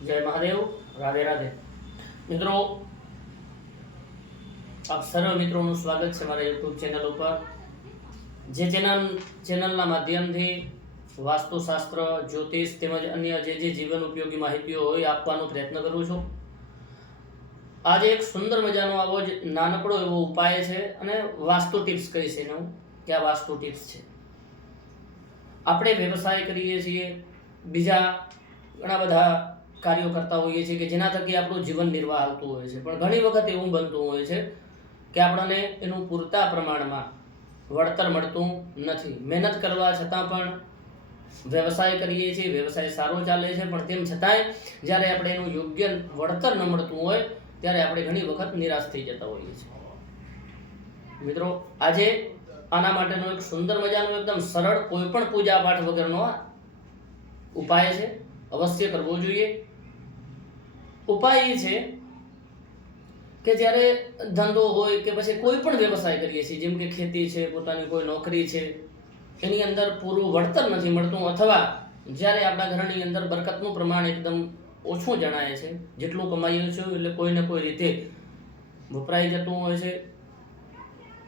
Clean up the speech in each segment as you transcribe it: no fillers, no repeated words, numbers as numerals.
जय महादेव। राधे राधे। मित्रों, आप सर्व मित्रों स्वागत है मारा यूट्यूब चैनल पर। जे चैनल माध्यमथी वास्तुशास्त्र, ज्योतिष તેમજ अन्य जे जीवन उपयोगी माहितीओ होय आपવાનો प्रयत्न करूँ छूं। आज एक सुंदर मजानो आवो ज नानकड़ो एवो उपाय छे अने वास्तु टिप्स कही छे एनु के आ वास्तु टिप्स छे। આપણે વ્યવસાય કરીએ છીએ, બીજા ઘણા બધા કાર્યો કરતા હોઈએ છીએ કે જેના થકી આપણું જીવન નિર્વાહ આવતું હોય છે, પણ ઘણી વખત એવું બનતું હોય છે કે આપણને એનું પૂરતા પ્રમાણમાં વળતર મળતું નથી। મહેનત કરવા છતાં પણ વ્યવસાય કરીએ છીએ, વ્યવસાય સારો ચાલે છે, પણ તેમ છતાંય જ્યારે આપણે એનું યોગ્ય વળતર ન મળતું હોય ત્યારે આપણે ઘણી વખત નિરાશ થઈ જતા હોઈએ છીએ। મિત્રો, આજે આના માટેનો એક સુંદર મજાનો એકદમ સરળ કોઈપણ પૂજા પાઠ વગરનો ઉપાય છે, અવશ્ય કરવો જોઈએ। ઉપાય એ છે કે જ્યારે ધંધો હોય કે પછી કોઈ પણ વ્યવસાય કરીએ છીએ, જેમ કે ખેતી છે, પોતાની કોઈ નોકરી છે, એની અંદર પૂરું વળતર નથી મળતું, અથવા જ્યારે આપણા ઘરની અંદર બરકતનું પ્રમાણ એકદમ ઓછું જણાય છે, જેટલું કમાઈએ છીએ એટલે કોઈને કોઈ રીતે વપરાઈ જતું હોય છે।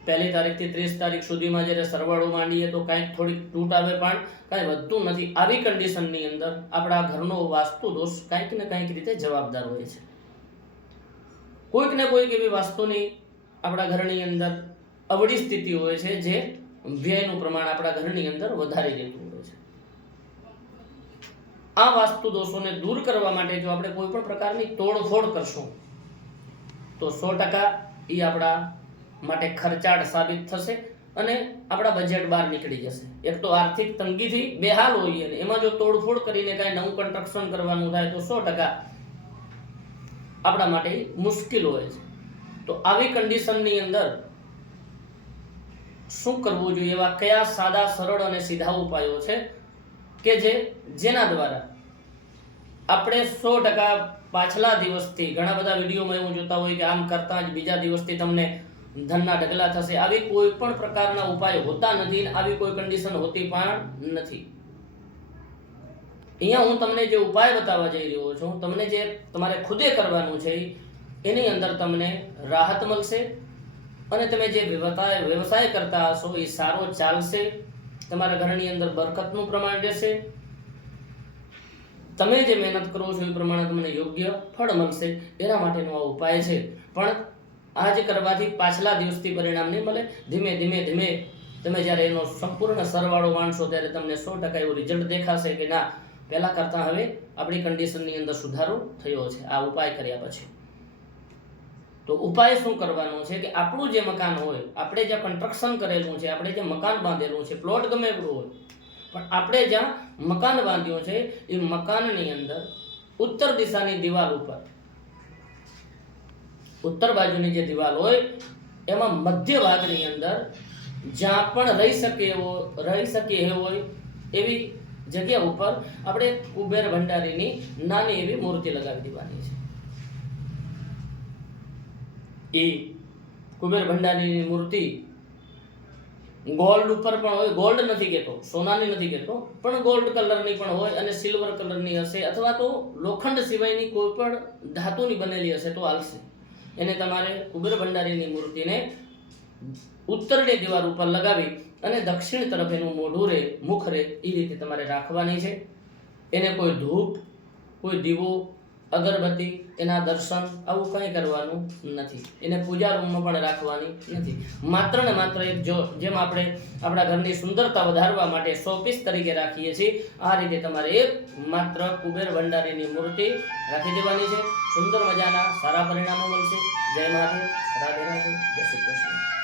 પહેલી તારીખથી 30 તારીખ સુધીમાં જ્યારે સરવાળો માંડીએ તો કાંઈક થોડીક તૂટ આવે, પણ કાંઈ વધતું નથી। આવી કન્ડિશનની અંદર આપણા ઘરનો વાસ્તુ દોષ કાંઈક ને કાંઈક રીતે જવાબદાર હોય છે। કોઈક ને કોઈક એવી વાસ્તુની આપણા ઘરની અંદર અવળી સ્થિતિ હોય છે જે વ્યયનું પ્રમાણ આપણા ઘરની અંદર વધારી દેતું હોય છે। આ વાસ્તુ દોષોને દૂર કરવા માટે જો આપણે કોઈ પણ પ્રકારની તોડફોડ કરશું તો 100% એ આપણા માટે ખર્ચાળ સાબિત થશે અને આપણા બજેટ બહાર નીકળી જશે। એક તો આર્થિક તંગીથી બેહાલ હોઈએ અને એમાં જો તોડફોડ કરીને કાંઈ નવું કન્સ્ટ્રક્શન કરવાનું થાય તો 100% આપણા માટે મુશ્કેલ હોય છે। તો આવી કન્ડિશનની અંદર શું કરવું જોઈએ, એવા કયા સાદા સરળ અને સીધા ઉપાયો છે કે જેના દ્વારા આપણે 100% પાછલા દિવસથી ઘણા બધા વિડીયોમાં એવું જોતા હોય કે આમ કરતા જ બીજા દિવસથી તમને ધનના ઢગલા થશે। આવી કોઈ પણ પ્રકારના ઉપાય હોતા નથી, આવી કોઈ કન્ડિશન હોતી પણ નથી। અહીંયા હું તમને જે ઉપાય બતાવવા જઈ રહ્યો છું, તમને જે તમારે ખુદે કરવાનું છે એની અંદર તમને રાહત મળશે અને તમે જે વ્યવસાય કરતા હશો એ સારો ચાલશે, તમારા ઘરની અંદર બરકતનું પ્રમાણ રહેશે, તમે જે મહેનત કરો છો એ પ્રમાણે તમને યોગ્ય ફળ મળશે। એના માટેનો આ ઉપાય છે। પણ આજ કરવાથી પાછલા દિવસથી પરિણામ નહીં મળે, ધીમે ધીમે ધીમે તમે જ્યારે એનો સંપૂર્ણ સરવાળો માણશો ત્યારે તમને 100% એવું રિઝલ્ટ દેખાશે કે ના, પહેલા કરતાં હવે આપણી કન્ડિશનની અંદર સુધારો થયો છે આ ઉપાય કર્યા પછી। તો ઉપાય શું કરવાનો છે કે આપણું જે મકાન હોય, આપણે જે કન્સ્ટ્રક્શન કરેલું છે, આપણે જે મકાન બાંધેલું છે, પ્લોટ ગમે એટલું હોય, પણ આપણે જ્યાં મકાન બાંધ્યું છે એ મકાનની અંદર ઉત્તર દિશાની દિવાલ ઉપર, ઉત્તર બાજુની જે દિવાલ હોય એમાં મધ્ય ભાગની અંદર જ્યાં પણ રહી શકે હોય એવી જગ્યા ઉપર આપણે કુબેર ભંડારીની નાની એવી મૂર્તિ લગાવી દેવાની છે। એ કુબેર ભંડારીની મૂર્તિ ગોલ્ડ ઉપર પણ હોય, ગોલ્ડ નથી કહેતો, સોનાની નથી કહેતો, પણ ગોલ્ડ કલરની પણ હોય અને સિલ્વર કલરની હશે, અથવા તો લોખંડ સિવાયની કોઈ પણ ધાતુની બનેલી હશે તો હાલશે। એને તમારે કુબેર ભંડારીની મૂર્તિને ઉત્તરની દિવાલ ઉપર લગાવી અને દક્ષિણ તરફ એનું મોઢું રે, મુખ રે, એ રીતે તમારે રાખવાની છે। એને કોઈ ધૂપ, કોઈ દીવો, અગરબત્તી, એના દર્શન આવું કંઈ કરવાનું નથી। એને પૂજા રૂમમાં પણ રાખવાની નથી। માત્ર ને માત્ર એક જેમ આપણે આપણા ઘરની સુંદરતા વધારવા માટે શોપીસ તરીકે રાખીએ છીએ, આ રીતે તમારે એક માત્ર કુબેર ભંડારીની મૂર્તિ રાખી દેવાની છે। સુંદર મજાના સારા પરિણામો મળશે। જય મહાદેવ, રાધે રાધે, જય શ્રી કૃષ્ણ।